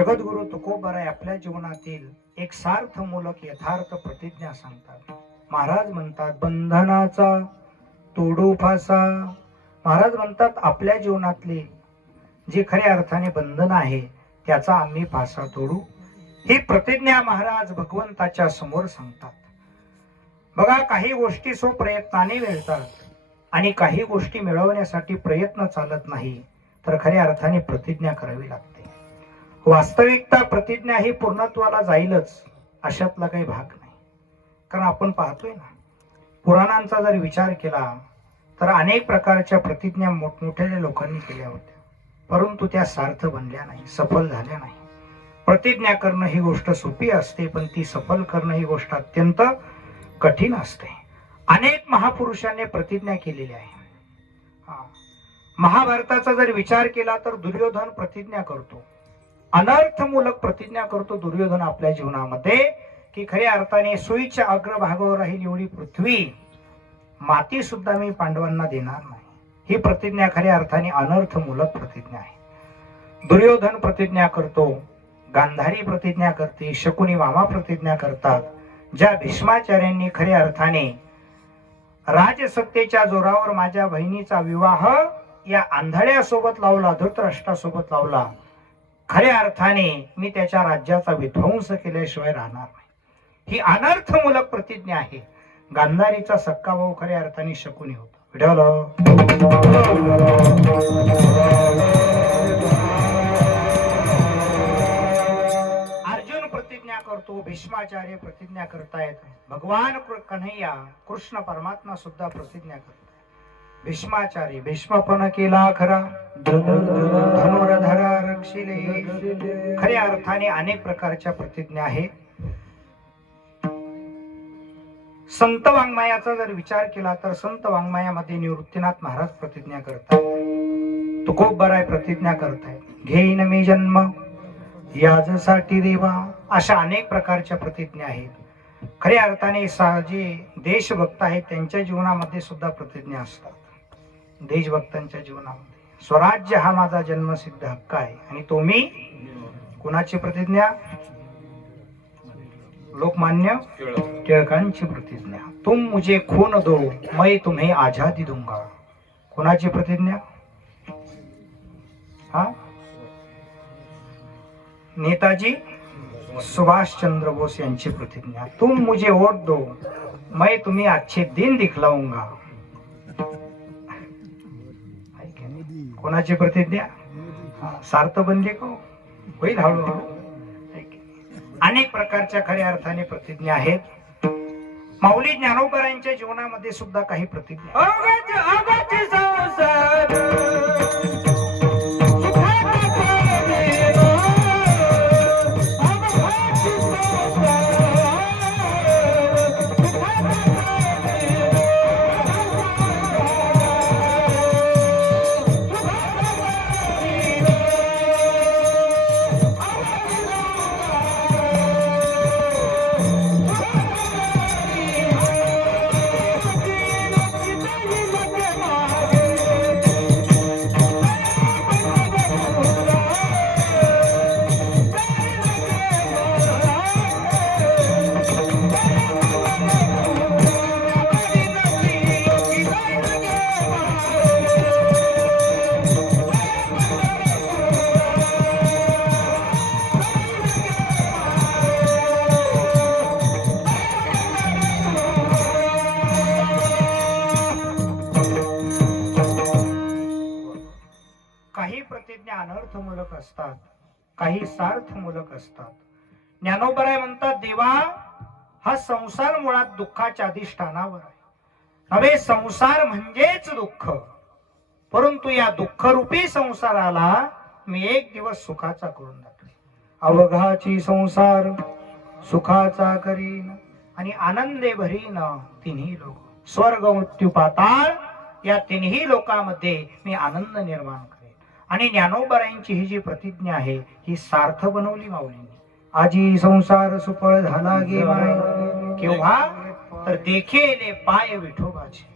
जगद्गुरु तुकोबाराय आपल्या जीवनातील एक सार्थमूलक यथार्थ प्रतिज्ञा सांगतात. महाराज म्हणतात बंधनाचा तोडू फासा. महाराज म्हणतात आपल्या जीवनातली जी खऱ्या अर्थाने बंधन आहे त्याचा आम्ही फासा तोडू. ही प्रतिज्ञा महाराज भगवंताच्या समोर सांगतात. बघा, काही गोष्टी स्वप्रयत्नाने मिळतात आणि काही गोष्टी मिळवण्यासाठी प्रयत्न चालत नाही, तर खऱ्या अर्थाने प्रतिज्ञा करावी लागते. वास्तविकता प्रतिज्ञा ही पूर्णत्वाला जाईलच अशातला काही भाग नाही. कारण आपण पाहतोय ना, पुराणांचा जर विचार केला तर अनेक प्रकारच्या प्रतिज्ञा मोठमोठ्या लोकांनी केल्या होत्या, परंतु त्या सार्थ बनल्या नाही, सफल झाल्या नाही. प्रतिज्ञा करणं ही गोष्ट सोपी असते, पण ती सफल करणं ही गोष्ट अत्यंत कठीण असते. अनेक महापुरुषांनी प्रतिज्ञा केलेली आहे. महाभारताचा जर विचार केला तर दुर्योधन प्रतिज्ञा करतो, अनर्थमूलक प्रतिज्ञा करतो दुर्योधन आपल्या जीवनामध्ये, की खऱ्या अर्थाने सुईच्या अग्रभागावर राहील एवढी पृथ्वी, माती सुद्धा मी पांडवांना देणार नाही. ही प्रतिज्ञा खऱ्या अर्थाने अनर्थमूलक प्रतिज्ञा आहे. दुर्योधन प्रतिज्ञा करतो, गांधारी प्रतिज्ञा करते, शकुनी मामा प्रतिज्ञा करतात. ज्या भीष्माचार्यांनी खऱ्या अर्थाने राजसत्तेच्या जोरावर माझ्या बहिणीचा विवाह या आंधळ्यासोबत लावला, धृतराष्ट्रासोबत लावला, खऱ्या अर्थाने मी त्याच्या राज्याचा विध्वंस केल्याशिवाय राहणार नाही. ही अनर्थमूलक प्रतिज्ञा आहे. गांधारीचा सक्का भाऊ खऱ्या अर्थाने शकुनी होता. अर्जुन प्रतिज्ञा करतो, भीष्माचार्य प्रतिज्ञा करतायत, भगवान कन्हैया कृष्ण परमात्मा सुद्धा प्रतिज्ञा करतायत. भीष्माचार्य भीष्मपण केला खरा, धनुर्धरा रक्षिले. खऱ्या अर्थाने अनेक प्रकारच्या प्रतिज्ञा आहेत. संत वाङ्मयाचा जर विचार केला तर संत वाङ्मयामध्ये निवृत्तीनाथ महाराज प्रतिज्ञा करतात, तुकोबाराय प्रतिज्ञा करतायत, घेईन मी जन्म याजसाठी देवा. अशा अनेक प्रकारच्या प्रतिज्ञा आहेत. खऱ्या अर्थाने जे देशभक्त आहेत त्यांच्या जीवनामध्ये सुद्धा प्रतिज्ञा असतात. देशभक्तांच्या जीवनामध्ये स्वराज्य हा माझा जन्मसिद्ध हक्क आहे आणि तो मी. कुणाची प्रतिज्ञा? लोकमान्य टिळकांची प्रतिज्ञा. तुम मुझे खून दो मैं तुम्हें आजादी दूंगा. कुणाची प्रतिज्ञा? नेताजी सुभाष चंद्र बोस यांची प्रतिज्ञा. तुम मुझे वोट दो मैं तुम्हें अच्छे दिन दिखलाऊंगा. कोणाची प्रतिज्ञा? सार्थ बनले का? होईल हळूहळू. अनेक प्रकारच्या खऱ्या अर्थाने प्रतिज्ञा आहेत. माऊली ज्ञानोबारांच्या जीवनामध्ये सुद्धा काही प्रतिज्ञा. काही प्रतिज्ञा अनर्थमूलक असतात, काही सार्थमूलक असतात. ज्ञानोबाराय म्हणतात, देवा हा संसार मुळात दुःखाच्या अधिष्ठानावर आहे. नव्हे, संसार म्हणजेच दुःख, परंतु या दुःखरूपी संसाराला मी एक दिवस सुखाचा करून दाखवेन. अवघाची संसार सुखाचा करीन आणि आनंदे भरीन तिन्ही लोक. स्वर्ग मृत्यू पाताळ या तिन्ही लोकांमध्ये मी आनंद निर्माण करेन. आणि ज्ञानोबारायांची ही जी प्रतिज्ञा आहे ही सार्थ बनवली माऊलींनी. आजी संसार सुफळ झाला गे माय, केव्हा तर देखेले पाय विठोबाचे.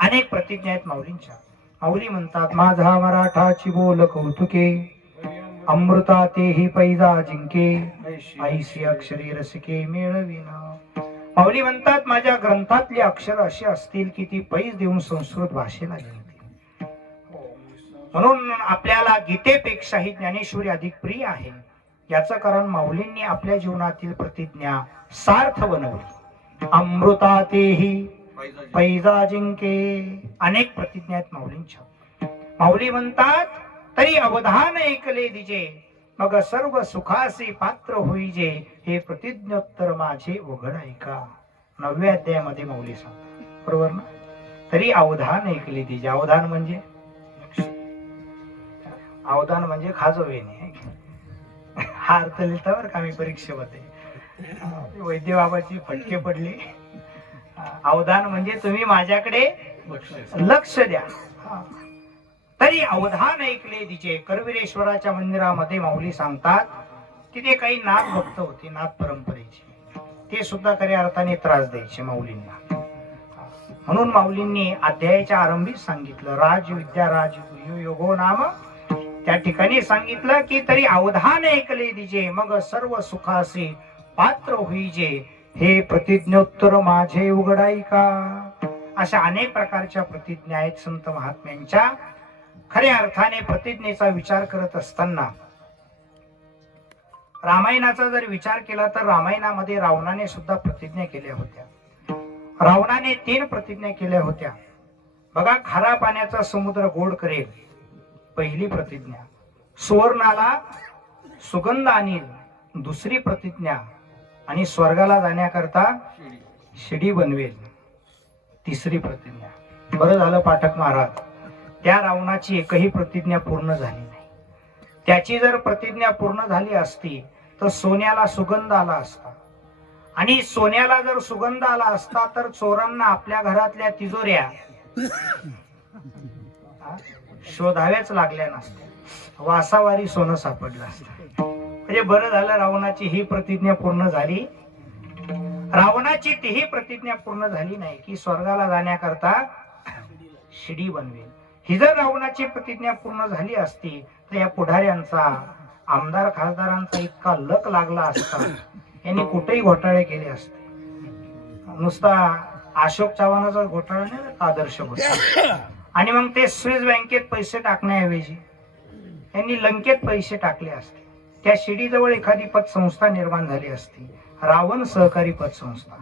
अनेक प्रतिज्ञा आहेत माऊलींच्या. माऊली म्हणतात, माझा मराठाची बोल कौतुके, अमृता तेही पैजा जिंके ऐशी अक्षरी रसिके मेळविना. माऊली म्हणतात माझ्या ग्रंथातली अक्षर अशी असतील की ती पैज देऊन संस्कृत भाषेला जिंकतील. म्हणून आपल्याला गीतेपेक्षाही ज्ञानेश्वरी अधिक प्रिय आहे. याचं कारण माऊलींनी आपल्या जीवनातील प्रतिज्ञा सार्थ बनवली. अमृता तेही पैजा जिंके, अनेक प्रतिज्ञा आहेत माऊलींच्या. माऊली म्हणतात तरी अवधान ऐकले दिजे, मग सर्व सुखासी पात्र होईजे, हे प्रतिज्ञोत्तर माझे उघड ऐका. 9व्या अध्यायामध्ये माऊली सांगतात, बरोबर ना. तरी अवधान ऐकले दिजे, अवधान म्हणजे खाजवेने, हा अर्थ लिहिता बरं का मी परीक्षेमध्ये. वैद्य बाबाची फटके पडले. अवधान म्हणजे तुम्ही माझ्याकडे लक्ष द्या. तरी अवधान ऐकले दिजे. करवीरेश्वराच्या मंदिरामध्ये माऊली सांगतात तिथे काही नाथ भक्त होते, नाथ परंपरेचे. ते सुद्धा खऱ्या अर्थाने त्रास द्यायचे माऊलींना. म्हणून माऊलींनी अध्यायाच्या आरंभीच सांगितलं राजविद्या राज योगो नाम. त्या ठिकाणी सांगितलं की तरी अवधान ऐकले दिजे, मग सर्व सुखासी पात्र होईजे, हे प्रतिज्ञोत्तर माझे उघडाई का. अशा अनेक प्रकारच्या प्रतिज्ञा आहेत संत महात्म्यांच्या. खऱ्या अर्थाने प्रतिज्ञेचा विचार करत असताना रामायणाचा जर विचार केला तर रामायणामध्ये रावणाने सुद्धा प्रतिज्ञा केल्या होत्या. रावणाने 3 प्रतिज्ञा केल्या होत्या बघा. खारा पाण्याचा समुद्र गोड करेल, पहिली प्रतिज्ञा. सुवर्णाला सुगंध आणील, दुसरी प्रतिज्ञा. आणि स्वर्गाला जाण्याकरता शिडी बनवेल, तिसरी प्रतिज्ञा. बरं झालं पाठक महाराज, त्या रावणाची एकही प्रतिज्ञा पूर्ण झाली नाही. त्याची जर प्रतिज्ञा पूर्ण झाली असती तर सोन्याला सुगंध आला असता. आणि सोन्याला जर सुगंध आला असता तर चोरांना आपल्या घरातल्या तिजोऱ्या शोधाव्याच लागल्या नसत्या, वासावारी सोनं सापडलं असतं. म्हणजे बरं झालं रावणाची ही प्रतिज्ञा पूर्ण झाली. रावणाची तीही प्रतिज्ञा पूर्ण झाली नाही की स्वर्गाला जाण्याकरता शिडी बनवेल. ही जर रावणाची प्रतिज्ञा पूर्ण झाली असती तर या पुढाऱ्यांचा, आमदार खासदारांचा इतका लक लागला असता, यांनी कुठेही घोटाळे केले असते. नुसता अशोक चव्हाणाचा घोटाळा नाही, आदर्श घोटाळा. आणि मग ते स्विस बँकेत पैसे टाकण्याऐवजी यांनी लंकेत पैसे टाकले असते. त्या शिडीजवळ एखादी पतसंस्था निर्माण झाली असती, रावण सहकारी पतसंस्था,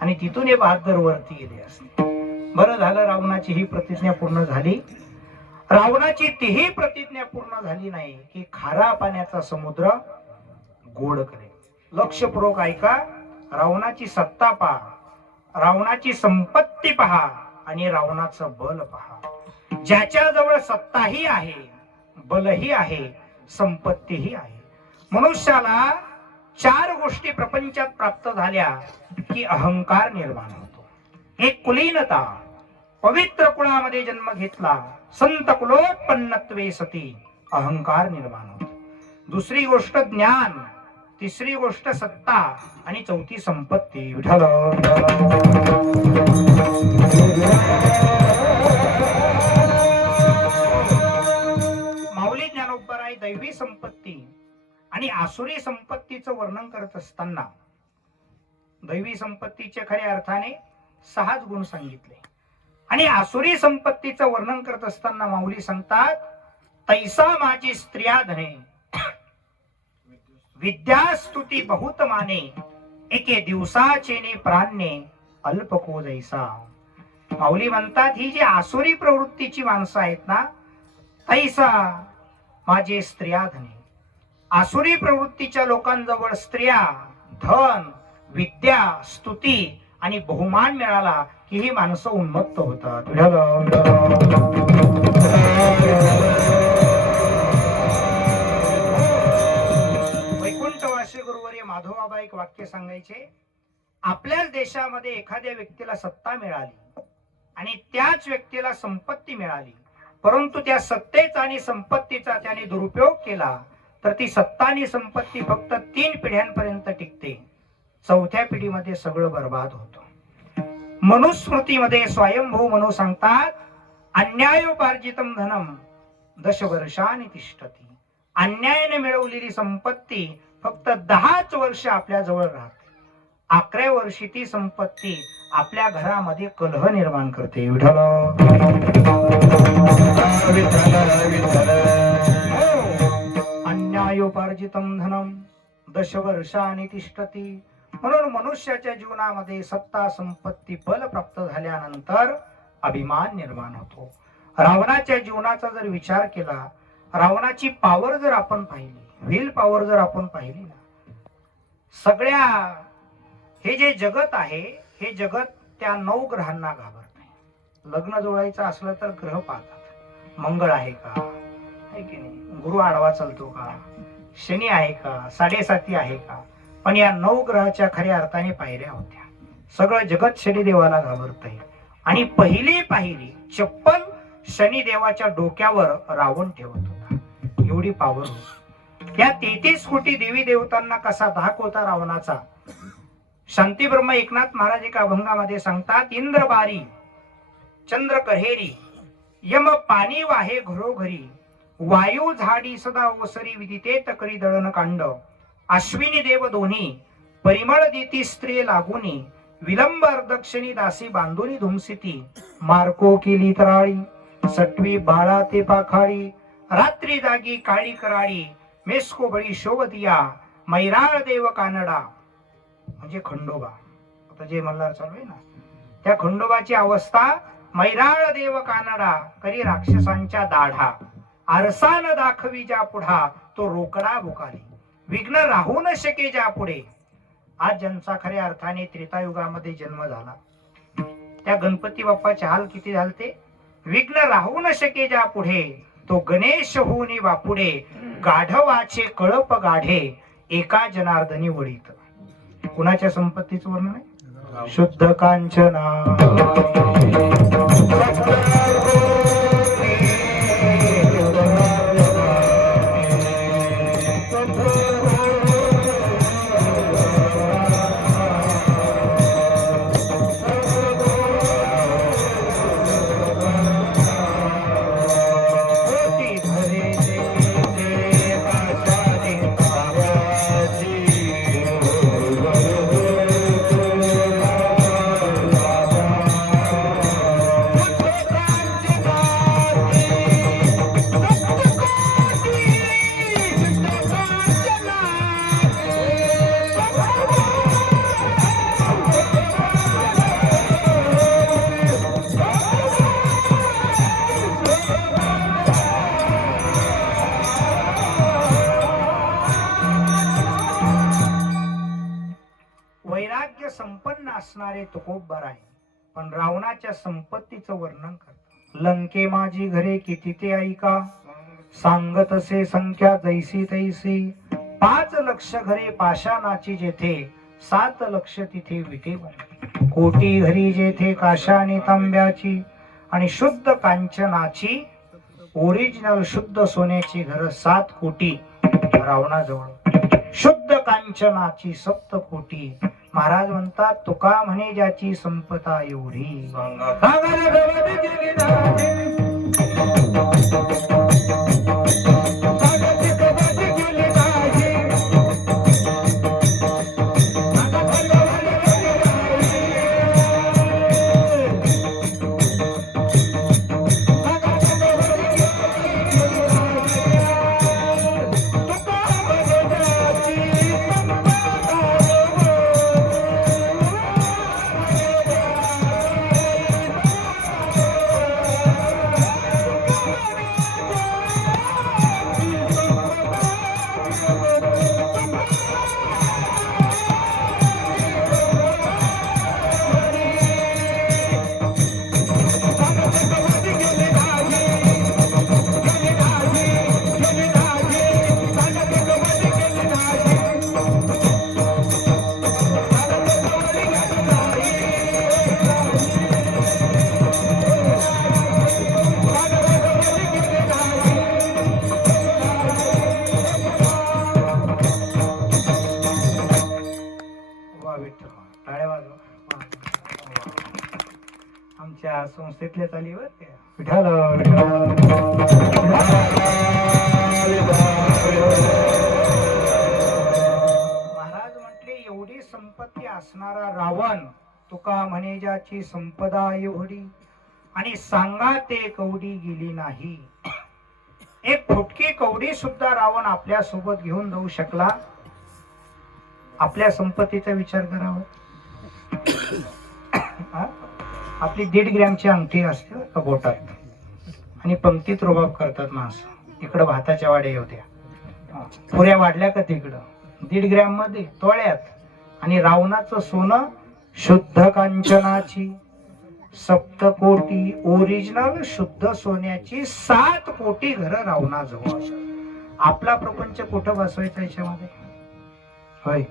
आणि तिथून हे बहादर वरती गेले असते. बरं झालं रावणाची ही प्रतिज्ञा पूर्ण झाली. रावणाची तीही प्रतिज्ञा पूर्ण झाली नाही की खारा पाण्याचा समुद्र गोड करेल. लक्षपूर्वक ऐका. रावणाची सत्ता पहा, रावणाची संपत्ती पहा आणि रावणाचं बल पहा. ज्याच्याजवळ सत्ताही आहे, बलही आहे, संपत्तीही आहे. मनुष्याला 4 गोष्टी प्रपंचात प्राप्त झाल्या की अहंकार निर्माण होतो. एक कुलीनता, पवित्र कुळामध्ये जन्म घेतला, संत कुलोत्पन्नत्वे सती, अहंकार निर्माण होतो. दुसरी गोष्ट ज्ञान, तिसरी गोष्ट सत्ता आणि चौथी संपत्ती. विठ्ठल माऊली ज्ञानोबराय दैवी संपत्ती आणि आसुरी संपत्तीचं वर्णन करत असताना दैवी संपत्तीचे खऱ्या अर्थाने 6 गुण सांगितले. आणि आसुरी संपत्तीचं वर्णन करत असताना माऊली सांगतात तैसा माझी स्त्रिया धने, विद्या स्तुती बहुत माने, एके दिवसाचे प्राणने अल्पको जैसा. माऊली म्हणतात ही जी आसुरी प्रवृत्तीची माणसं आहेत ना, तैसा माझे स्त्रिया धने. आसुरी प्रवृत्तीच्या लोकांजवळ स्त्रिया, धन, विद्या, स्तुती आणि बहुमान मिळाला की ही माणसं उन्मत्त होतात. वैकुंठवासी गुरुवर्य माधवबाबा एक वाक्य सांगायचे. आपल्याच देशामध्ये एखाद्या व्यक्तीला सत्ता मिळाली आणि त्याच व्यक्तीला संपत्ती मिळाली, परंतु त्या सत्तेचा आणि संपत्तीचा त्याने दुरुपयोग केला तर ती सत्ता आणि संपत्ती फक्त 3 पिढ्यांपर्यंत टिकते. 4थ्या पिढीमध्ये सगळं बर्बाद होतं. मनुस्मृतीमध्ये स्वयंभू मनु सांगतात अन्यायोपार्जितम धनम 10 वर्षांनी तिष्ठती. अन्यायाने मिळवलेली संपत्ती फक्त 10च वर्ष आपल्या जवळ राहते. 11व्या वर्षी ती संपत्ती आपल्या घरामध्ये कलह निर्माण करते. विठ्ठल अन्यायोपार्जितम धनम दशवर्षांनी तिष्ठती. म्हणून मनुष्याच्या जीवनामध्ये सत्ता संपत्ती बल प्राप्त झाल्यानंतर अभिमान निर्माण होतो. रावणाच्या जीवनाचा जर विचार केला, रावणाची पावर जर आपण पाहिली, विल पावर जर आपण पाहिली ना, सगळ्या हे जे जगत आहे, हे जगत त्या 9 ग्रहांना घाबरत नाही. लग्न जोडायचं असलं तर ग्रह पाहतात. मंगळ आहे का, आहे की नाही, गुरु आडवा चालतो का, शनी आहे का, 7.5 आहे का. पण या 9 ग्रहाच्या खऱ्या अर्थाने पायऱ्या होत्या. सगळं जगत शनिदेवाला घाबरत आहे. आणि पहिली चप्पल शनिदेवाच्या डोक्यावर रावण ठेवत होता. एवढी पावर होती. या 33 कोटी देवी देवतांना कसा धाक होता रावणाचा. शांती ब्रह्म एकनाथ महाराज एका अभंगामध्ये सांगतात, इंद्र बारी चंद्र कहेरी यम पाणी वाहे घरोघरी वायू झाडी सदा ओसरी विदिते तकरी दळण कांड अश्विनी देव दोन्ही परिमळ देती स्त्री लागुनी विलंब अर्धक्षणी दासी बांधुनी धुमसिती मार्को केली तराळी सटवी बाळा ते पाखाळी रात्री जागी काळी कराळी मेस्को बळी शोभदिया मैराळ देव कानडा. म्हणजे खंडोबा. आता जे मल्हार चालू आहे ना, त्या खंडोबाची अवस्था मैराळ देव कानडा करी राक्षसांच्या दाढा आरसान दाखवी ज्या पुढा तो रोकडा बुकाली विघ्न राहू न शके ज्या पुढे. आज ज्यांचा खऱ्या अर्थाने त्रेतायुगामध्ये जन्म झाला, त्या गणपती बाप्पाचे हाल किती झालते. विघ्न राहू न शके ज्या पुढे तो गणेश होऊनी बापुडे गाढवाचे कळप गाढे एका जनार्दनी वळीत. कुणाच्या संपत्तीचं वर्णन आहे. शुद्ध कांचना संपन्न असणारे तुकोबराय आहे. पण रावणाच्या संपत्तीचं वर्णन करतात. लंके माझी घरे किती ते ऐका सांगत असे संख्या जैसी तैसी 5 लक्ष घरे पाषाणाची जेथे 7 लक्ष तिथे विटे कोटी घरी जेथे काशा आणि तांब्याची आणि शुद्ध कांचनाची ओरिजिनल शुद्ध सोन्याची घर 7 कोटी रावणाजवळ. शुद्ध कांचनाची 7 कोटी. महाराज म्हणतात तुका म्हणे ज्याची संपदा एवढी आमच्या संस्थेतल्या चालीवर विठाल एवढी संपत्ती असणारा रावण, तुका म्हणे ज्याची संपदा एवढी, आणि सांगा ते कवडी गेली नाही. एक फुटकी कवडी सुद्धा रावण आपल्या सोबत घेऊन जाऊ शकला. आपल्या संपत्तीचा विचार करावा. आपली 1.5 ग्रॅमची अंगठी असते का बोटात, आणि पंक्तीत रुबाब करतात माणसं. इकडं भाताच्या वाड्या होत्या, पुऱ्या वाढल्या का तिकडं 1.5 ग्रॅम मध्ये तोळ्यात. आणि रावणाचं सोनं शुद्ध कांचनाची 7 ओरिजिनल शुद्ध सोन्याची 7 कोटी घरं रावणाजवळ. आपला प्रपंच कुठं बसवायचा याच्यामध्ये? होय,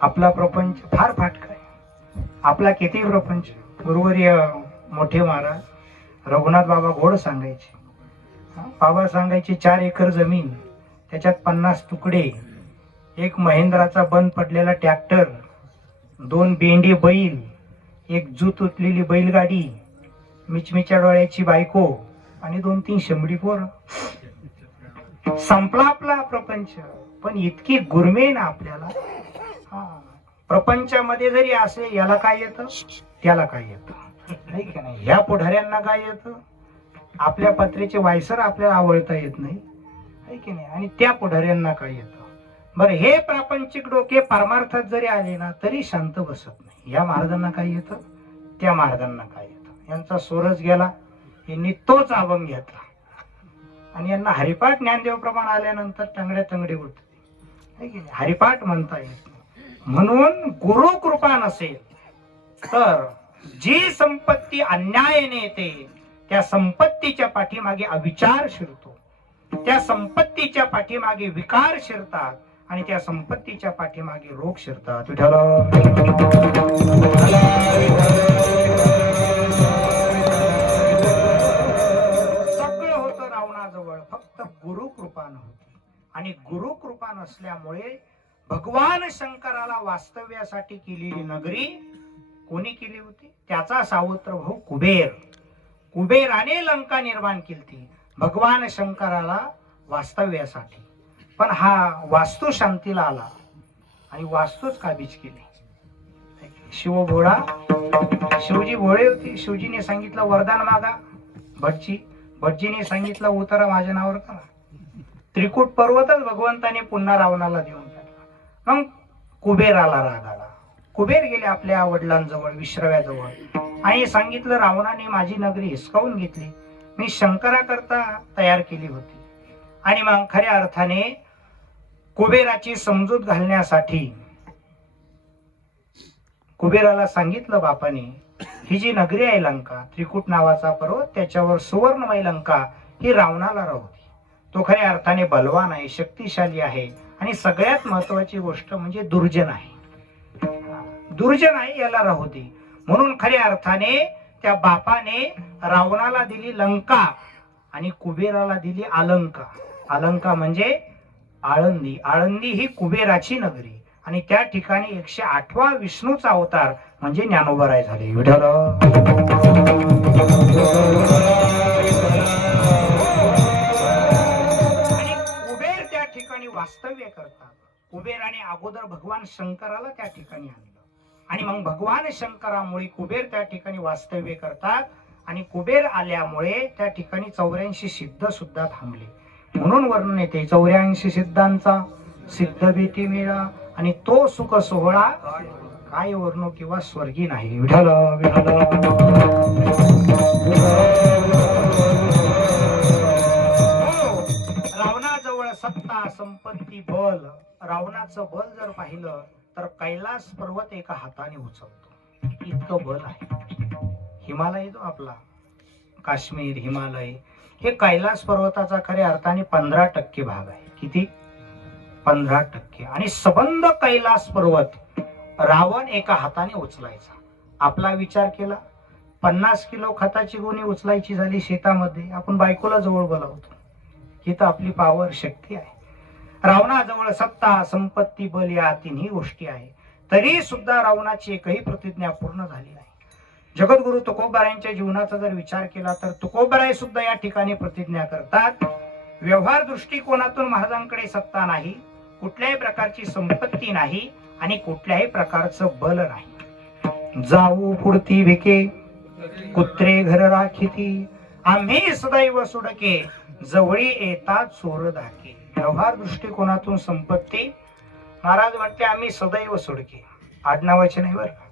आपला प्रपंच फार फाटका आहे. आपला किती प्रपंच. गुरुवर्य मोठे महाराज रघुनाथ बाबा घोड सांगायचे. बाबा सांगायचे 4 एकर जमीन, त्याच्यात 50 तुकडे, एक महेंद्राचा बंद पडलेला ट्रॅक्टर, 2 बेंडे बैल, एक जूत उतलेली बैलगाडी, मिचमिच्या डोळ्याची बायको, आणि 2-3 शेंबडी पोर. संपला आपला प्रपंच. पण इतकी गुरमे ना आपल्याला. प्रपंचामध्ये जरी असे, याला काय येतं त्याला काय येतं, नाही का नाही. ह्या पुढाऱ्यांना काय येतं, आपल्या पत्रेचे वायसर आपल्याला आवडता येत नाही, आहे की नाही. आणि त्या पुढाऱ्यांना काय येतं. बरं, हे प्रापंचिक डोके परमार्थात जरी आले ना तरी शांत बसत नाही. या महाराजांना काय येतं, त्या महाराजांना काय येतं. यांचा सोरच गेला, यांनी तोच अभंग घेतला, आणि यांना हरिपाठ ज्ञानदेव प्रमाण आल्यानंतर टंगड्या तंगडी उठते, हरिपाठ म्हणता येत. म्हणून गुरु कृपा नसेल तर जी संपत्ती अन्यायाने येते, त्या संपत्तीच्या पाठीमागे अविचार शिरतो, त्या संपत्तीच्या पाठीमागे विकार शिरतात, आणि त्या संपत्तीच्या पाठीमागे रोग शिरतात. सगळं होतं रावणाजवळ, फक्त गुरु कृपा नव्हती. आणि गुरु कृपा नसल्यामुळे भगवान शंकराला वास्तव्यासाठी केलेली नगरी कोणी केली होती? त्याचा सावत्र भाऊ कुबेर. कुबेराने लंका निर्माण केली भगवान शंकराला वास्तव्यासाठी. पण हा वास्तू शांतीला आला आणि वास्तूच काबीज केली. शिव भोळा, शिवजी भोळे होते. शिवजीने सांगितलं वरदान मागा, भटजीने सांगितलं उतारा माझ्या नावावर करा. त्रिकूट पर्वतच भगवंताने पुन्हा रावणाला देऊन टाकला. मग कुबेराला राग आला. कुबेर गेले आपल्या वडिलांजवळ, विश्रव्याजवळ, आणि सांगितलं रावणाने माझी नगरी हिसकावून घेतली, मी शंकराकरता तयार केली होती. आणि मग खऱ्या अर्थाने कुबेराची समजूत घालण्यासाठी कुबेराला सांगितलं बापाने, ही जी नगरी आहे लंका, त्रिकूट नावाचा पर्वत, त्याच्यावर सुवर्णमय लंका ही रावणाला राहते. तो खऱ्या अर्थाने बलवान आहे, शक्तिशाली आहे, आणि सगळ्यात महत्वाची गोष्ट म्हणजे दुर्जन आहे. दुर्जन आहे, याला राहू दे. म्हणून खऱ्या अर्थाने त्या बापाने रावणाला दिली लंका आणि कुबेराला दिली अलंका. अलंका म्हणजे आळंदी. आळंदी ही कुबेराची नगरी, आणि त्या ठिकाणी 108वा विष्णूचा अवतार म्हणजे ज्ञानोबराय झाले. विठ्ठल. आणि कुबेर त्या ठिकाणी वास्तव्य करतात. कुबेराने अगोदर भगवान शंकराला त्या ठिकाणी आणलं, आणि मग भगवान शंकरामुळे कुबेर त्या ठिकाणी वास्तव्य करतात. आणि कुबेर आल्यामुळे त्या ठिकाणी 84 सिद्ध सुद्धा थांबले. म्हणून वर्णन येते 84 सिद्धांचा सिद्ध भेटी मेळा, आणि तो सुख सोहळा काय वर्णो किंवा स्वर्गी नाही. विठ्ठल विठ्ठल. रावणाजवळ सत्ता, संपत्ती, बल. रावणाचं बल जर पाहिलं तर कैलास पर्वत एका हाताने उचलतो, इतकं बल आहे. हिमालय जो आपला काश्मीर, हिमालय, हे कैलास पर्वताचा खऱ्या अर्थाने 15% भाग आहे. किती? 15%. आणि सबंध कैलास पर्वत रावण एका हाताने उचलायचा. आपला विचार केला, 50 किलो खताची गोणी उचलायची झाली शेतामध्ये, आपण बायकोला जवळ बोलावतो. ही तर आपली पावर, शक्ती आहे. रावणाजवळ सत्ता, संपत्ती, बल या 3ही गोष्टी आहे. तरी सुद्धा रावणाची एकही प्रतिज्ञा पूर्ण झाली नाही. जगद्गुरु तुकोबारायांच्या जीवनाचा जर विचार केला तर तुकोबाराय सुद्धा या ठिकाणी प्रतिज्ञा करतात. व्यवहार दृष्टिकोनातून महाराजांकडे सत्ता नाही, कुठल्याही प्रकारची संपत्ती नाही, आणि कुठल्याही प्रकारचं बल नाही. जाऊ पुढती भिके कुत्रे घर राखिती, आम्ही सदैव सुडके जवळी येतात चोर धाके. व्यवहार दृष्टिकोनातून संपत्ती महाराज म्हणते आम्ही सदैव सुडके. आडनावाचे नाही बरं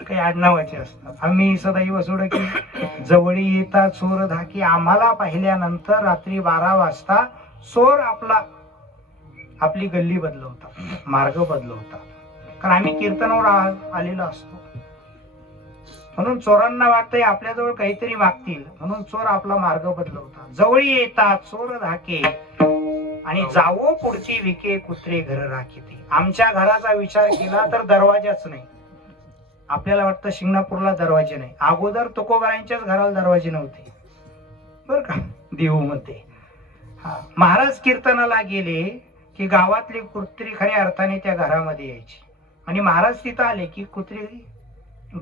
काही आडनावाचे असतात. आम्ही सदैव सुडके जवळी येतात चोर धाके. आम्हाला पाहिल्यानंतर रात्री 12 वाजता चोर आपली गल्ली बदलवतात, मार्ग बदलवतात. कारण आम्ही कीर्तनावर आलेलो असतो म्हणून चोरांना वाटतंय आपल्याजवळ काहीतरी मागतील म्हणून चोर आपला मार्ग बदलवतात. जवळी येतात चोर धाके आणि जावो पुढची विके कुत्रे घर राखीती. आमच्या घराचा विचार केला तर दरवाजाच नाही. आपल्याला वाटतं शिंगणापूरला दरवाजे नाही, अगोदर तुकोबारांच्याच घराला दरवाजे नव्हते बर का देहू मध्ये. महाराज कीर्तनाला गेले की गावातली कुत्री खऱ्या अर्थाने त्या घरामध्ये यायची आणि महाराज तिथं आले की कुत्री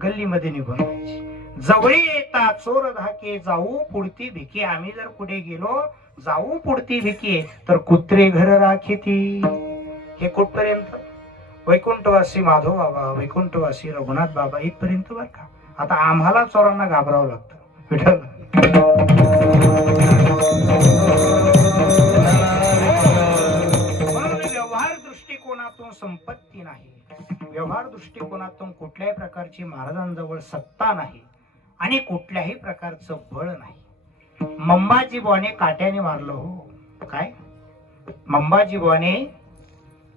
गल्लीमध्ये निघून जायची. जवळी येतात चोर धाके जाऊ पुढती भिके. आम्ही जर पुढे गेलो जाऊ पुढती भिके तर कुत्रे घर राखीती. हे कुठपर्यंत? वैकुंठवासी माधव बाबा, वैकुंठवासी रघुनाथ बाबा इथपर्यंत बर का. आता आम्हाला चोरांना घाबरावं लागतं. विठ्ठल व्यवहार दृष्टिकोनातून संपत्ती नाही, व्यवहार दृष्टिकोनातून कुठल्याही प्रकारची महाराजांजवळ सत्ता नाही आणि कुठल्याही प्रकारचं बळ नाही. मंबाजी बुवाने काट्याने मारलं हो. काय मंबाजी बुवाने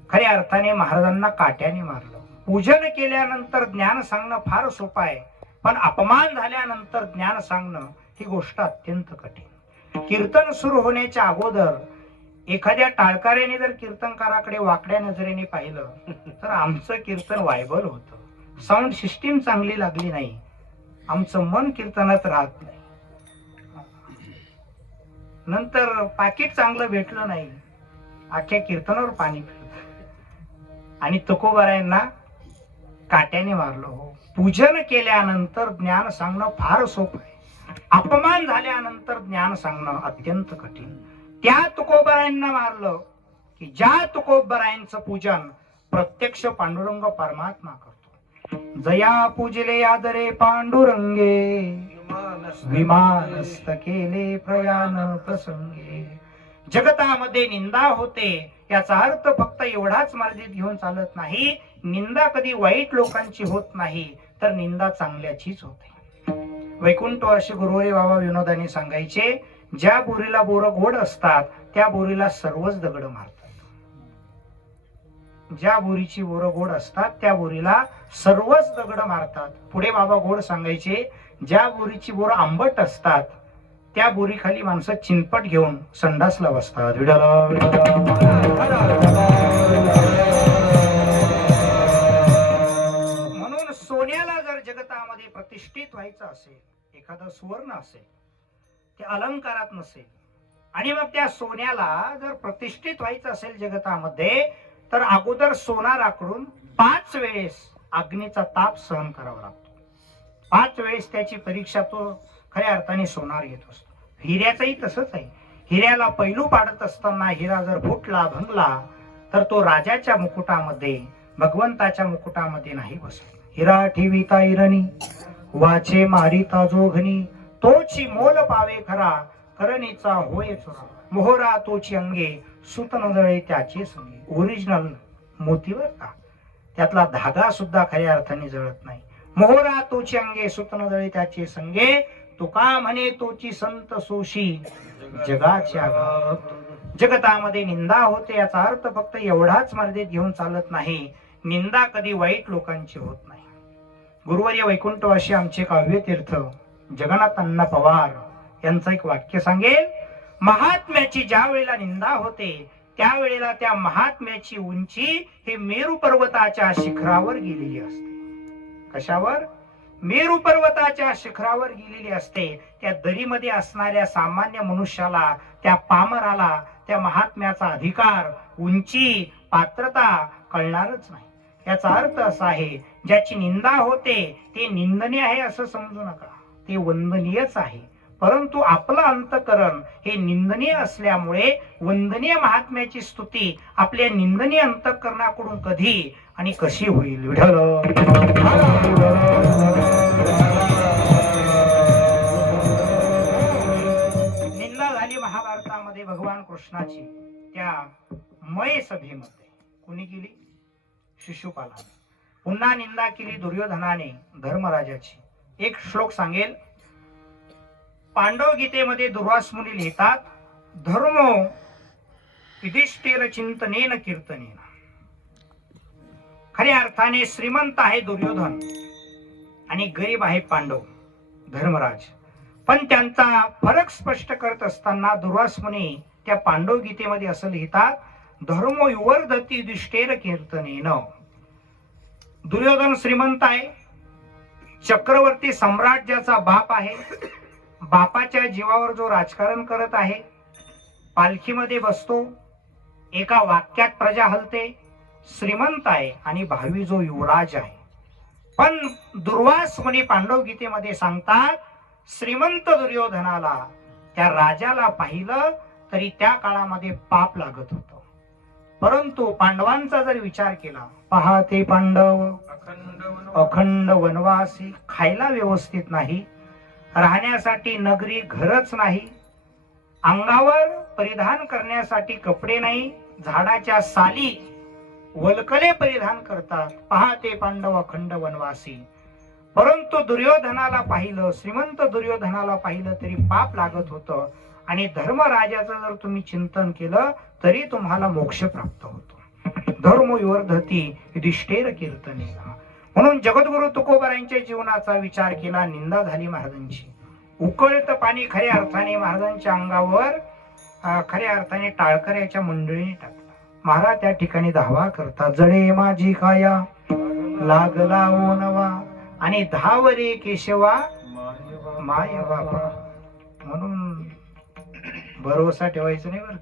खऱ्या अर्थाने महाराजांना काट्याने मारलं. पूजन केल्यानंतर ज्ञान सांगणं फार सोपं आहे, पण अपमान झाल्यानंतर ज्ञान सांगणं ही गोष्ट अत्यंत कठीण. कीर्तन सुरू होण्याच्या अगोदर एखाद्या टाळकाऱ्याने जर कीर्तनकाराकडे वाकड्या नजरेने पाहिलं तर आमचं कीर्तन वायबल होतं. साऊंड सिस्टीम चांगली लागली नाही, आमचं मन कीर्तनात राहत नाही. नंतर पाकिट चांगलं भेटलं नाही, अख्ख्या कीर्तनावर पाणी फिरलं आणि तुकोबारायांना काट्याने मारलं हो. पूजन केल्यानंतर ज्ञान सांगणं फार सोपं आहे, अपमान झाल्यानंतर ज्ञान सांगणं अत्यंत कठीण. त्या तुकोबारायांना मारलं की ज्या तुकोबारायांचं पूजन प्रत्यक्ष पांडुरंग परमात्मा करतो. जया पूजले आदरे पांडुरंगे विमानस्थ केले प्रयाण प्रसंगे. जगतामध्ये निंदा होते याचा अर्थ फक्त एवढाच मर्यादित घेऊन चालत नाही. निंदा कधी वाईट लोकांची होत नाही तर निंदा चांगल्याचीच होते. वैकुंठवासी गुरुवारी बाबा विनोदाने सांगायचे, ज्या बोरीला बोरं गोड असतात त्या बोरीला सर्वच दगड मारतात. ज्या बोरीची बोरं गोड असतात त्या बोरीला सर्वच दगड मारतात. पुढे बाबा गोड सांगायचे, ज्या बोरीची बोरं आंबट असतात त्या बोरी खाली माणसं चिंपट घेऊन संडासला बसतात. म्हणून सोन्याला जर जगतामध्ये प्रतिष्ठित व्हायचं असेल, एखादं सुवर्ण असेल, ते अलंकारात नसेल आणि मग त्या सोन्याला जर प्रतिष्ठित व्हायचं असेल जगतामध्ये तर अगोदर सोनाराकडून 5 वेळेस अग्नीचा ताप सहन करावा लागतो. 5 वेळेस त्याची परीक्षा तो खऱ्या अर्थाने सोनार घेत असतो. हिऱ्याचंही तसंच आहे. हिऱ्याला पैलू पाडत असताना हिरा जर फुटला भंगला तर तो राजाच्या मुकुटामध्ये भगवंताच्या मुकुटामध्ये नाही बसत. हिरा ठेविता इरणी वाचे मारिता जोघनी, तोची मोल पावे खरा करणीचा होय चुरा. मोहरा तोची अंगे सुत न जळे त्याचे संगे. ओरिजिनल मोतीवर का त्यातला धागा सुद्धा खऱ्या अर्थाने जळत नाही. मोहरा तोची अंगे सुत न जळे त्याचे संगे, तुका म्हणे तोची संत सोशी जगाच्या गात. जगतामध्ये निंदा होते याचा अर्थ फक्त एवढाच मर्यादित घेऊन चालत नाही, निंदा कधी वाईट लोकांची होत नाही. गुरुवर्य वैकुंठवासी आमचे काव्यतीर्थ जगन्नाथ अण्णा पवार यांचं एक वाक्य सांगेल. महात्म्याची ज्या वेळेला निंदा होते त्यावेळेला त्या महात्म्याची उंची हे मेरू पर्वताच्या शिखरावर गेलेली असते. कशावर? मेरू पर्वताच्या शिखरावर गेलेली असते. त्या दरीमध्ये असणाऱ्या सामान्य मनुष्याला, त्या पामराला त्या महात्म्याचा अधिकार, उंची, पात्रता कळणारच नाही. याचा अर्थ असा आहे, ज्याची निंदा होते ते निंदनीय आहे असं समजू नका, ते वंदनीयच आहे. परंतु आपलं अंतकरण हे निंदनीय असल्यामुळे वंदनीय महात्म्याची स्तुती आपल्या निंदनीय अंतकरणाकडून कधी आणि कशी होईल. विठ्ठल निंदा झाली महाभारतामध्ये भगवान कृष्णाची त्या मय सभेमध्ये. कुणी केली? शिशुपालाने. पुन्हा निंदा केली दुर्योधनाने धर्मराजाची. एक श्लोक सांगेल. पांडव गीतेमध्ये दुर्वास मुनी लिहितात, धर्मो युधिष्ठिर चिंतनेन कीर्तनेन. खऱ्या अर्थाने श्रीमंत आहे दुर्योधन आणि गरीब आहे पांडव धर्मराज. पण त्यांचा फरक स्पष्ट करत असताना दुर्वास मुनी त्या पांडव गीतेमध्ये असं लिहितात, धर्मो युवर्धती युधिष्ठिर कीर्तनेन. दुर्योधन श्रीमंत आहे, चक्रवर्ती सम्राट ज्याचा बाप आहे, बापाच्या जीवावर जो राजकारण करत आहे, पालखीमध्ये बसतो, एका वाक्यात प्रजा हलते, श्रीमंत आहे आणि भावी जो युवराज आहे. पण दुर्वास मुनी पांडव गीतेमध्ये सांगतात, श्रीमंत दुर्योधनाला त्या राजाला पाहिलं तरी त्या काळामध्ये पाप लागत होतं. परंतु पांडवांचा जर विचार केला, पहा ते पांडव अखंड वनवासी, खायला व्यवस्थित नाही, राहण्यासाठी नगरी घरच नाही, अंगावर परिधान करण्यासाठी कपडे नाही, झाडाच्या साली वल्कले परिधान करतात. पहा ते पांडव अखंड वनवासी. परंतु दुर्योधनाला पाहिलं, श्रीमंत दुर्योधनाला पाहिलं तरी पाप लागत होतं. आणि धर्मराजाचं जर तुम्ही चिंतन केलं तरी तुम्हाला मोक्ष प्राप्त होतो. धर्म युवर्धती युधिष्ठिर कीर्तनेन. म्हणून जगद्गुरु तुकोबारायांच्या जीवनाचा विचार केला. निंदा झाली महाराजांची. उकळत पाणी खऱ्या अर्थाने महाराजांच्या अंगावर खऱ्या अर्थाने टाळकऱ्याच्या मंडळीने टाकला. महाराज त्या ठिकाणी धावा करतात, जडे माझी काया लागला ओनवा आणि धावरे केशवा माय बापा. म्हणून भरोसा ठेवायचं नाही बरं.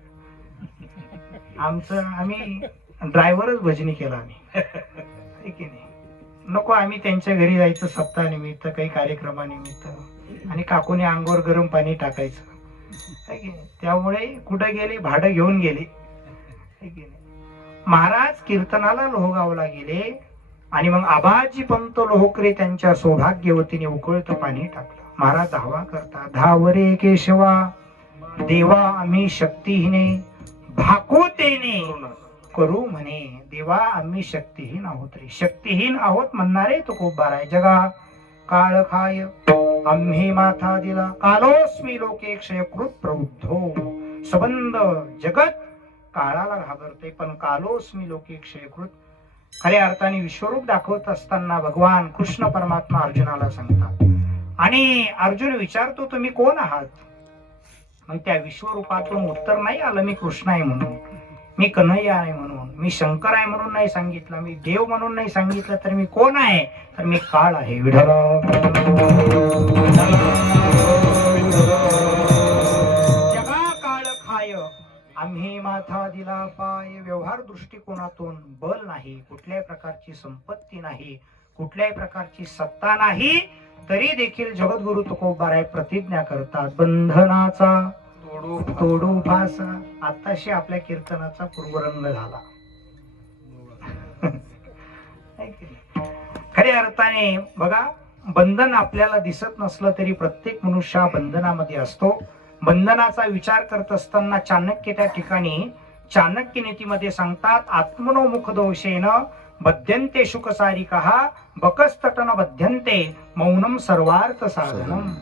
आम्ही ड्रायव्हरच भजनी केला आम्ही की नाही. नको आम्ही त्यांच्या घरी जायचं सप्ताह निमित्त, काही कार्यक्रमानिमित्त, आणि काकूने अंगावर गरम पाणी टाकायचं. त्यामुळे कुठे गेले, भाडं घेऊन गेले. महाराज कीर्तनाला लोहगावला गेले आणि मग आबाजी पंत लोहकरे त्यांच्या सौभाग्यवतीने उकळतं पाणी टाकलं. महाराज धावा करता, धावरे केशवा देवा आम्ही शक्तीहीने भाकुतेने करू म्हणे. देवा आम्ही शक्तीहीन आहोत रे. शक्तीहीन आहोत म्हणणारे तुकोबाराय. जगा काळ खाय आम्ही माथा दिला, कालोस्मी लोके क्षयकृत प्रवृद्धो. सबंध जगत काळाला घाबरते, पण कालोस्मी लोके क्षयकृत. खऱ्या अर्थाने विश्वरूप दाखवत असताना भगवान कृष्ण परमात्मा अर्जुनाला सांगतात. आणि अर्जुन विचारतो, तुम्ही कोण आहात? मग त्या विश्वरूपातून उत्तर नाही आलं, मी कृष्ण आहे म्हणून, मी कन्हैया आहे म्हणून, मी शंकर आहे म्हणून नाही सांगितलं, मी देव म्हणून नाही सांगितलं, तर मी कोण आहे? तर मी काळ आहे. विठ्ठल जगा काळ खाय आम्ही माथा दिला पाय. व्यवहार दृष्टिकोनातून बल नाही, कुठल्याही प्रकारची संपत्ती नाही, कुठल्याही प्रकारची सत्ता नाही, तरी देखील जगद्गुरु तुकोबाराय प्रतिज्ञा करतात, बंधनाचा तोडू फासा. आताशी आपल्या कीर्तनाचा पूर्वरंग झाला. खऱ्या अर्थाने बघा, बंधन आपल्याला दिसत नसलं तरी प्रत्येक मनुष्य बंधनामध्ये असतो. बंधनाचा विचार करत असताना चाणक्य त्या ठिकाणी चाणक्य नीतीमध्ये सांगतात, आत्मनोमुख दोषेन बध्यन्ते शुकसारिकः बकस्तटन बध्यन्ते मौनम सर्वार्थ साधनम.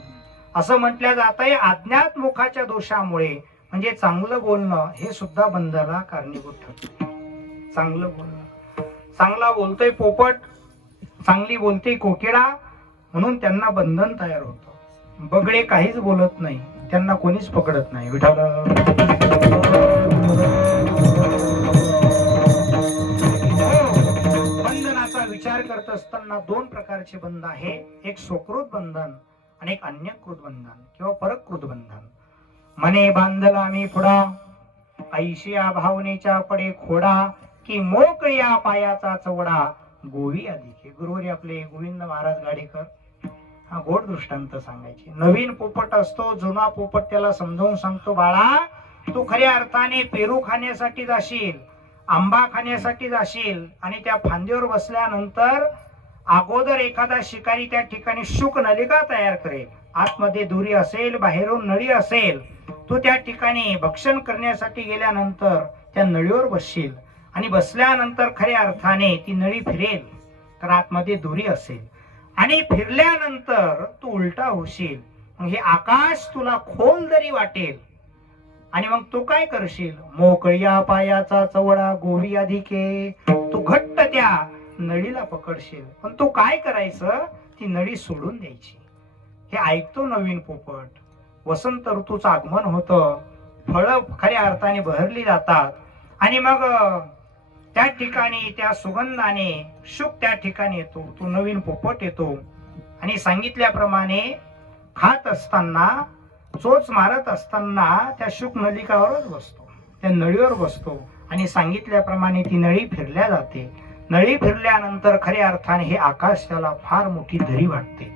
असं म्हटलं जात आहे, अज्ञात मुखाच्या दोषामुळे म्हणजे चांगलं बोलणं हे सुद्धा बंधनाला कारणीभूत ठरतं. चांगलं बोलणं, चांगला बोलतोय पोपट, चांगली बोलते कोकिळा, म्हणून त्यांना बंधन तयार होतं. बगडे काहीच बोलत नाही, त्यांना कोणीच पकडत नाही. विठ्ठल बंधनाचा विचार करत असताना दोन प्रकारचे बंध आहे. एक स्वकृत बंधन आणि एक अन्यकृत बंधन किंवा परकृत बंधन. मने बांधला मी पुढा ऐशिया भावनेच्या पडे खोडा, की मोकळ्या पायाचा चवडा गोवी अधिके. गुरुवारी आपले गोविंद महाराज गाडेकर हा गोड दृष्टांत सांगायची. नवीन पोपट असतो, जुना पोपट त्याला समजावून सांगतो, बाळा तू खऱ्या अर्थाने पेरू खाण्यासाठी जाशील, आंबा खाण्यासाठी जाशील, आणि त्या फांदीवर बसल्यानंतर अगोदर एखादा शिकारी त्या ठिकाणी शुक नलिका तयार करेल. आतमध्ये दुरी असेल, बाहेरून नळी असेल. तू त्या ठिकाणी भक्षण करण्यासाठी गेल्यानंतर त्या नळीवर बसशील आणि बसल्यानंतर खऱ्या अर्थाने ती नळी फिरेल, तर आतमध्ये दुरी असेल, आणि फिरल्यानंतर तू उलटा होशील. मग हे आकाश तुला खोल जरी वाटेल, आणि मग तू काय करशील, मोकळ्या पायाचा चवडा गोवी अधिके, तू घट्ट त्या नळीला पकडशील. पण तू काय करायचं, ती नळी सोडून द्यायची. हे ऐकतो नवीन पोपट. वसंत ऋतूचं आगमन होतं, फळं खऱ्या अर्थाने बहरली जातात, आणि मग त्या ठिकाणी त्या सुगंधाने शुक त्या ठिकाणी येतो. तो नवीन पोपट येतो आणि सांगितल्याप्रमाणे खात असताना, चोच मारत असताना त्या शुक नलिकावरच बसतो, त्या नळीवर बसतो, आणि सांगितल्याप्रमाणे ती नळी फिरल्या जाते. नळी फिरल्यानंतर खऱ्या अर्थाने हे आकाश त्याला फार मोठी दरी वाटते.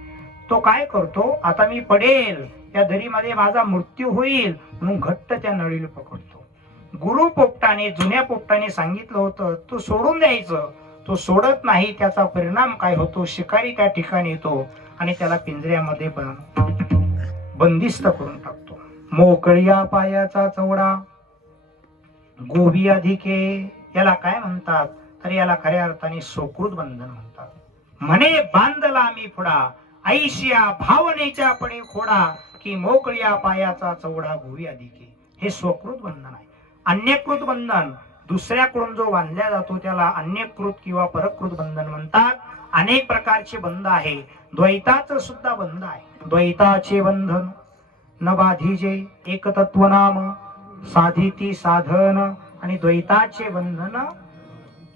तो काय करतो, आता मी पडेल, या दरीमध्ये माझा मृत्यू होईल, म्हणून घट्ट त्या नळीला पकडतो. गुरु पोपटाने, जुन्या पोपटाने सांगितलं होतं तू सोडून द्यायचं. तो सोडत नाही. त्याचा परिणाम काय होतो, शिकारी त्या ठिकाणी येतो आणि त्याला पिंजऱ्यामध्ये बंदिस्त करून टाकतो. मोकळ्या पायाचा चवडा गोवी अधिके, याला काय म्हणतात, तर याला खऱ्या अर्थाने सोकृत बंधन म्हणतात. म्हणे बांधला मी पुढा, ऐशिया भावनेच्या पडे खोडा, की मोकळ्या पायाचा चवडा गोवी अधिके. हे स्वकृत बंधन आहे. अन्यकृत बंधन, दुसऱ्याकडून जो बांधला जातो त्याला अन्यकृत किंवा परकृत बंधन म्हणतात. अनेक प्रकारचे बंध आहे. द्वैताचं सुद्धा बंध आहे. द्वैताचे बंधन न बाधीजे, एक तत्व नाम साधिती साधन, आणि द्वैताचे बंधन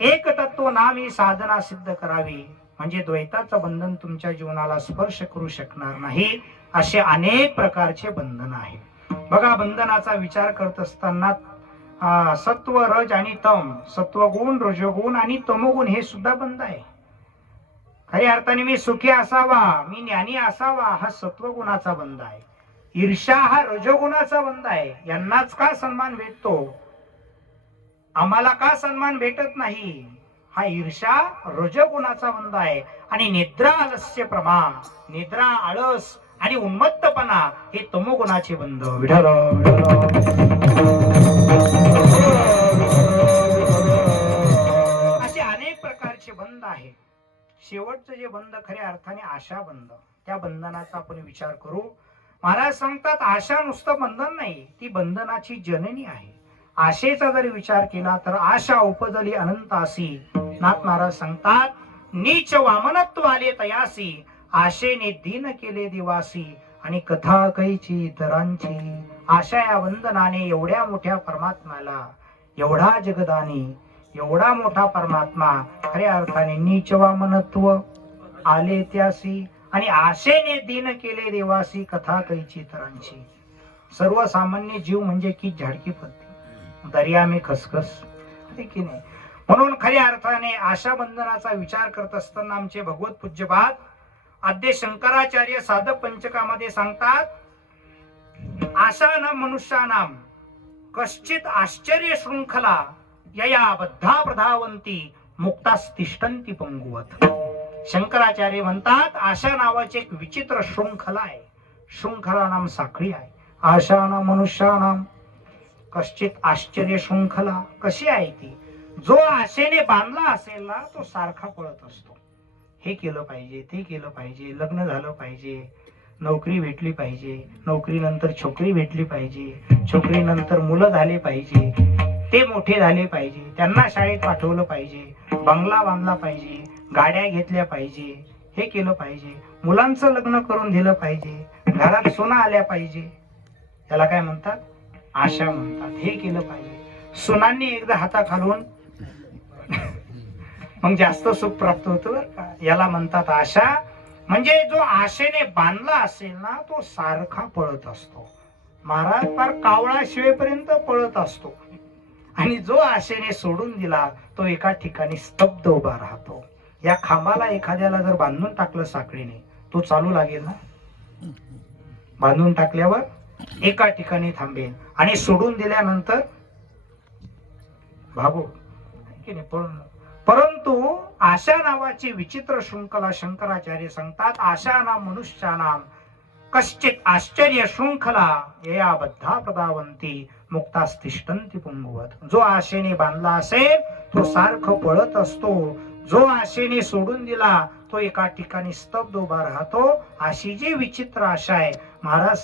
एक तत्व नाम ही साधना सिद्ध करावी, म्हणजे द्वैताचं बंधन तुमच्या जीवनाला स्पर्श करू शकणार नाही. असे अनेक प्रकारचे बंधन आहे. बघा, बंधनाचा विचार करत असताना सत्व, रज आणि तम, सत्वगुण, रजोगुण आणि तमोगुण हे सुद्धा बंध आहे. खऱ्या अर्थाने मी सुखी असावा, मी ज्ञानी असावा, हा सत्वगुणाचा बंध आहे. ईर्ष्या हा रजोगुणाचा बंध आहे. यांनाच का सन्मान भेटतो, आम्हाला का सन्मान भेटत नाही, हा ईर्ष्या रजोगुणाचा बंध आहे. आणि निद्रा, आलस्य, प्रमाण, निद्रा, आळस आणि उन्मत्तपणा हे तमोगुणाचे बंध. असे अनेक प्रकारचे बंध आहेत. शेवटचं जे बंध खऱ्या अर्थाने आशा बंध, त्या बंधनाचा आपण विचार करू. महाराज सांगतात आशा नुसतं बंधन नाही, ती बंधनाची जननी आहे. आशेचा जर विचार केला तर आशा उपजली अनंतासी. नाथ महाराज सांगतात नीच वामनत्व आले तयासी, आशेने दीन केले दिवासी, आणि कथा कैची इतरांची. आशा या बंधनाने एवढ्या मोठ्या परमात्म्याला, एवढा जगदानी, एवढा मोठा परमात्मा खऱ्या अर्थाने नीच वामनत्व आले त्यासी, आणि आशेने दीन केले देवासी, कथा कैची इतरांची. सर्वसामान्य जीव म्हणजे की झाडकी पत्ती, दर्या में खसखस, की नाही. म्हणून खऱ्या अर्थाने आशा बंधनाचा विचार करत असताना आमचे भगवत पूज्यपाद आद्य शंकराचार्य साधक पंचकामध्ये सांगतात, आशा न मनुष्यानाम कश्चित आश्चर्य शृंखला, यया बद्धा प्रधावंती मुक्तास्तिष्ठन्ति पंगुवत. शंकराचार्य म्हणतात आशा नावाची एक विचित्र शृंखला आहे. शृंखला नाम साखळी आहे. आशा नाम मनुष्यानाम कश्चित आश्चर्य शृंखला. कशी आहे ती, जो आशेने बांधला असेल ना तो सारखा पळत असतो. हे केलं पाहिजे, ते केलं पाहिजे, लग्न झालं पाहिजे, नोकरी भेटली पाहिजे, नोकरीनंतर छोकरी भेटली पाहिजे, छोकरीनंतर मुलं झाले पाहिजे, ते मोठे झाले पाहिजे, त्यांना शाळेत पाठवलं पाहिजे, बंगला बांधला पाहिजे, गाड्या घेतल्या पाहिजे, हे केलं पाहिजे, मुलांचं लग्न करून दिलं पाहिजे, घरात सोनं आल्या पाहिजे. त्याला काय म्हणतात, आशा म्हणतात. हे केलं पाहिजे. सुनांनी एकदा हाताखालून मग जास्त सुख प्राप्त होतं बरं का. याला म्हणतात आशा. म्हणजे जो आशेने बांधला असेल ना तो सारखा पळत असतो. महाराज फार कावळा शिवेपर्यंत पळत असतो, आणि जो आशेने सोडून दिला तो एका ठिकाणी स्तब्ध उभा राहतो. या खांबाला एखाद्याला जर बांधून टाकलं साखळीने तो चालू लागेल ना. बांधून टाकल्यावर एका ठिकाणी थांबेल आणि सोडून दिल्यानंतर भागो की नाही पळून. परंतु आशा नावाची विचित्र शृंखला शंकराचार्य सांगतात. आशा नाम मनुष्यानाम कश्चित आश्चर्य शृंखला या बद्धा प्रदावंती मुक्तास्तिष्ठन्ति पुंगवत. जो आशेने बांधला असेल तो सारखं पळत असतो. जो आशेने सोडून दिला तो एका ठिकाणी स्तब्ध उभा राहतो. अशी जी विचित्र आशा आहे महाराज